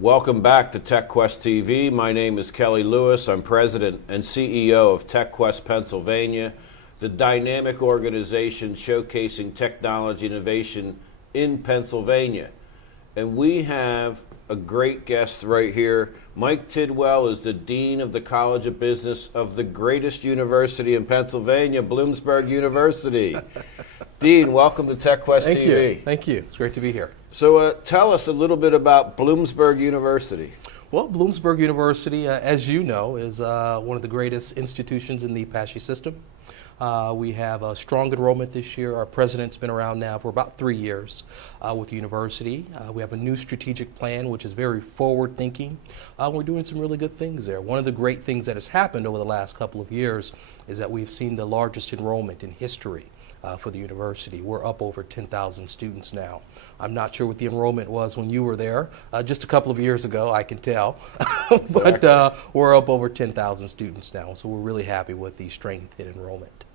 Welcome back to TechQuest TV. My name is Kelly Lewis. I'm President and CEO of TechQuest Pennsylvania, the dynamic organization showcasing technology innovation in Pennsylvania. And we have a great guest right here. Mike Tidwell is the Dean of the College of Business of the greatest university in Pennsylvania, Bloomsburg University. Dean, welcome to TechQuest TV. Thank you. It's great to be here. So tell us a little bit about Bloomsburg University. Well, Bloomsburg University, as you know, is one of the greatest institutions in the Apache system. We have a strong enrollment this year. Our president's been around now for about 3 years with the university. We have a new strategic plan, which is very forward-thinking. We're doing some really good things there. One of the great things that has happened over the last couple of years is that we've seen the largest enrollment in history for the university. We're up over 10,000 students now. I'm not sure what the enrollment was when you were there, just a couple of years ago, I can tell. But we're up over 10,000 students now, so we're really happy with the strength in enrollment.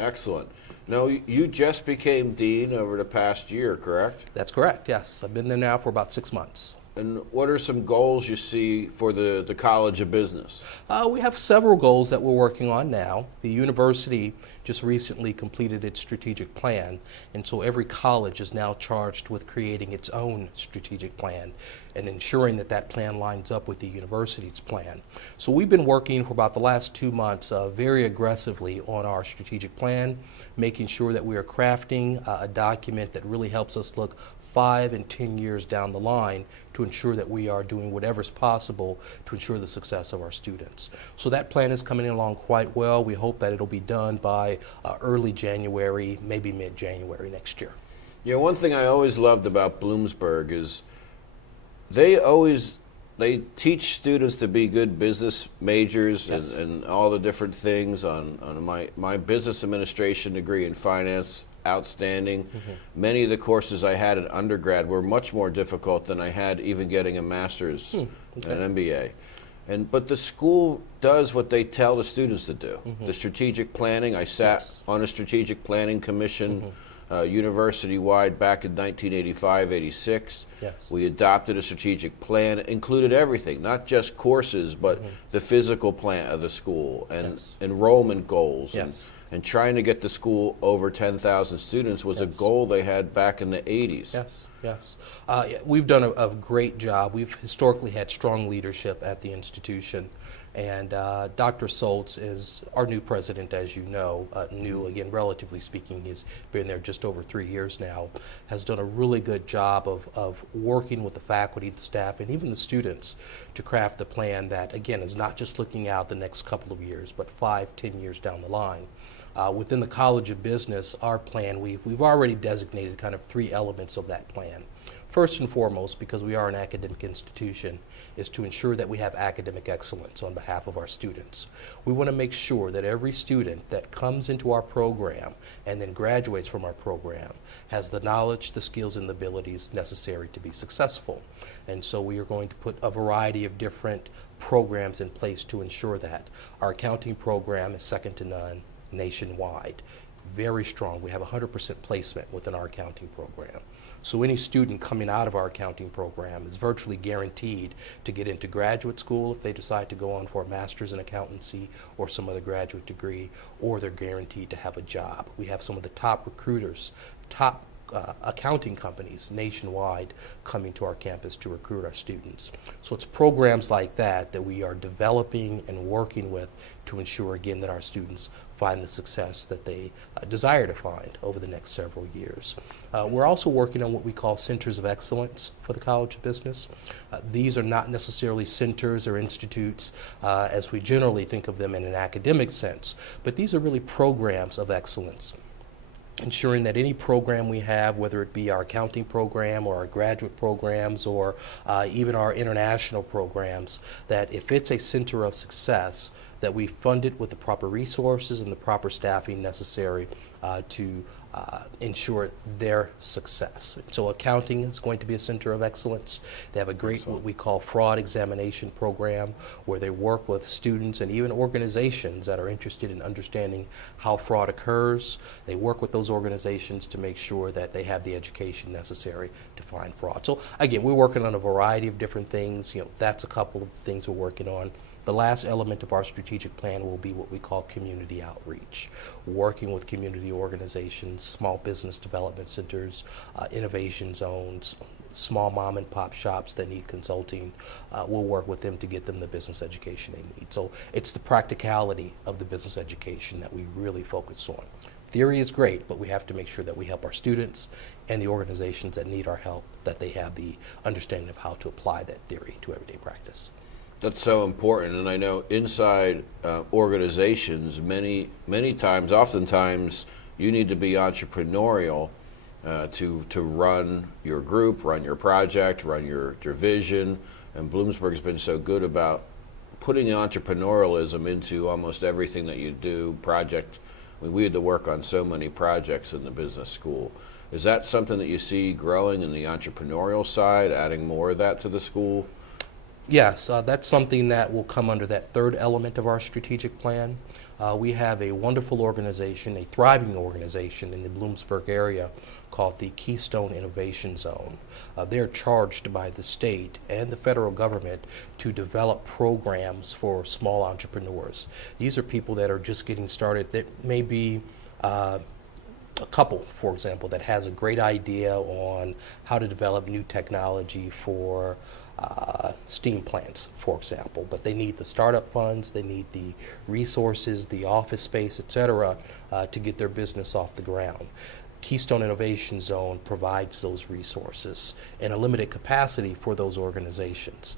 Excellent. Now, you just became dean over the past year, correct? That's correct, yes. I've been there now for about 6 months. And what are some goals you see for the College of Business? We have several goals that we're working on now. The university just recently completed its strategic plan, and so every college is now charged with creating its own strategic plan and ensuring that that plan lines up with the university's plan. So we've been working for about the last 2 months very aggressively on our strategic plan, making sure that we are crafting a document that really helps us look 5 and 10 years down the line to ensure that we are doing whatever's possible to ensure the success of our students. So that plan is coming along quite well. We hope that it'll be done by early January, maybe mid-January next year. Yeah, one thing I always loved about Bloomsburg is they teach students to be good business majors. Yes. and all the different things on my business administration degree in finance. Outstanding. Mm-hmm. Many of the courses I had in undergrad were much more difficult than I had even getting a master's and an MBA. But the school does what they tell the students to do. Mm-hmm. The strategic planning, I sat on a strategic planning commission university-wide back in 1985-86. Yes. We adopted a strategic plan, included everything, not just courses, but the physical plan of the school and enrollment goals. Yes. And trying to get the school over 10,000 students was a goal they had back in the 80s. Yes. We've done a great job. We've historically had strong leadership at the institution. And Dr. Soltz is our new president, as you know, new again, relatively speaking. He's been there just over 3 years now, has done a really good job of working with the faculty, the staff, and even the students to craft the plan that, again, is not just looking out the next couple of years, but 5, 10 years down the line. Within the College of Business, our plan, we've already designated kind of 3 elements of that plan. First and foremost, because we are an academic institution, is to ensure that we have academic excellence on behalf of our students. We want to make sure that every student that comes into our program and then graduates from our program has the knowledge, the skills, and the abilities necessary to be successful. And so we are going to put a variety of different programs in place to ensure that. Our accounting program is second to none nationwide. Very strong. We have 100% placement within our accounting program. So any student coming out of our accounting program is virtually guaranteed to get into graduate school if they decide to go on for a master's in accountancy or some other graduate degree, or they're guaranteed to have a job. We have some of the top recruiters, top accounting companies nationwide coming to our campus to recruit our students. So it's programs like that that we are developing and working with to ensure, again, that our students find the success that they desire to find over the next several years. We're also working on what we call centers of excellence for the College of Business. These are not necessarily centers or institutes as we generally think of them in an academic sense, but these are really programs of excellence, ensuring that any program we have, whether it be our accounting program or our graduate programs or even our international programs, that if it's a center of success, that we fund it with the proper resources and the proper staffing necessary to ensure their success. So accounting is going to be a center of excellence. They have a great what we call fraud examination program where they work with students and even organizations that are interested in understanding how fraud occurs. They work with those organizations to make sure that they have the education necessary to find fraud. So again, we're working on a variety of different things. That's a couple of things we're working on. The last element of our strategic plan will be what we call community outreach, working with community organizations, small business development centers, innovation zones, small mom and pop shops that need consulting. We'll work with them to get them the business education they need. So it's the practicality of the business education that we really focus on. Theory is great, but we have to make sure that we help our students and the organizations that need our help, that they have the understanding of how to apply that theory to everyday practice. That's so important, and I know inside organizations, many times, oftentimes, you need to be entrepreneurial to run your group, run your project, run your vision. And Bloomsburg has been so good about putting entrepreneurialism into almost everything that you do. We had to work on so many projects in the business school. Is that something that you see growing in the entrepreneurial side, adding more of that to the school? Yes, that's something that will come under that third element of our strategic plan. We have a wonderful organization, a thriving organization in the Bloomsburg area called the Keystone Innovation Zone. They're charged by the state and the federal government to develop programs for small entrepreneurs. These are people that are just getting started. That may be a couple, for example, that has a great idea on how to develop new technology for steam plants, for example, but they need the startup funds, they need the resources, the office space, etc., to get their business off the ground. Keystone Innovation Zone provides those resources in a limited capacity for those organizations.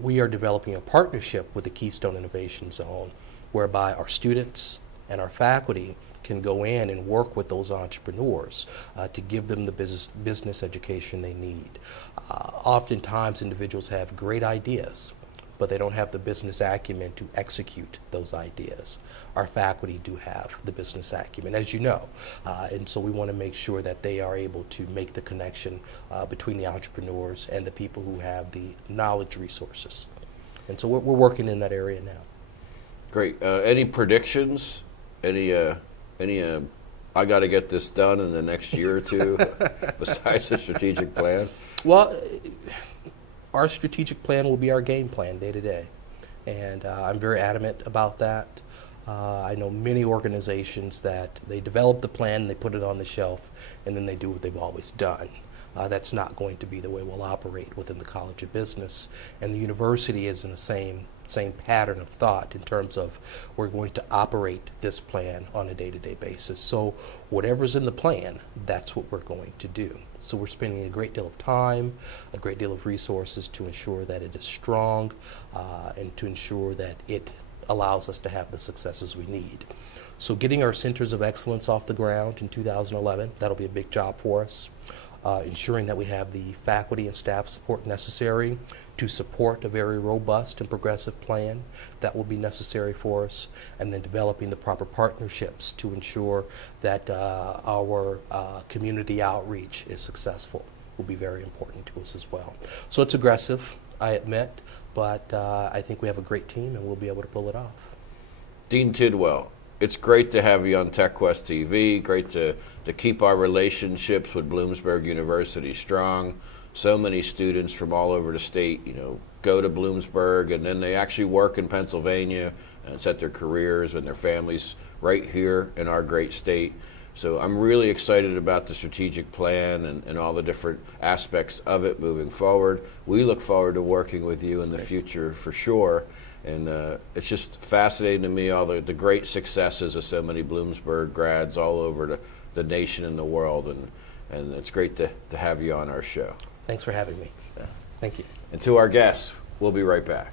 We are developing a partnership with the Keystone Innovation Zone whereby our students and our faculty can go in and work with those entrepreneurs to give them the business education they need. Oftentimes individuals have great ideas, but they don't have the business acumen to execute those ideas. Our faculty do have the business acumen, as you know, and so we want to make sure that they are able to make the connection between the entrepreneurs and the people who have the knowledge resources. And so we're working in that area now. Great. Any predictions? Any I got to get this done in the next year or two besides the strategic plan? Well, our strategic plan will be our game plan day to day, and I'm very adamant about that. I know many organizations that they develop the plan, they put it on the shelf, and then they do what they've always done. That's not going to be the way we'll operate within the College of Business, and the university is in the same pattern of thought in terms of we're going to operate this plan on a day-to-day basis. So whatever's in the plan, that's what we're going to do. So we're spending a great deal of time, a great deal of resources to ensure that it is strong and to ensure that it allows us to have the successes we need. So getting our centers of excellence off the ground in 2011, that'll be a big job for us. Ensuring that we have the faculty and staff support necessary to support a very robust and progressive plan that will be necessary for us, and then developing the proper partnerships to ensure that our community outreach is successful will be very important to us as well. So it's aggressive, I admit, but I think we have a great team and we'll be able to pull it off. Dean Tidwell, it's great to have you on TechQuest TV. Great to keep our relationships with Bloomsburg University strong. So many students from all over the state, go to Bloomsburg, and then they actually work in Pennsylvania and set their careers and their families right here in our great state. So I'm really excited about the strategic plan and all the different aspects of it moving forward. We look forward to working with you in the future for sure. And it's just fascinating to me, all the great successes of so many Bloomsburg grads all over the nation and the world. And it's great to have you on our show. Thanks for having me. Thank you. And to our guests, we'll be right back.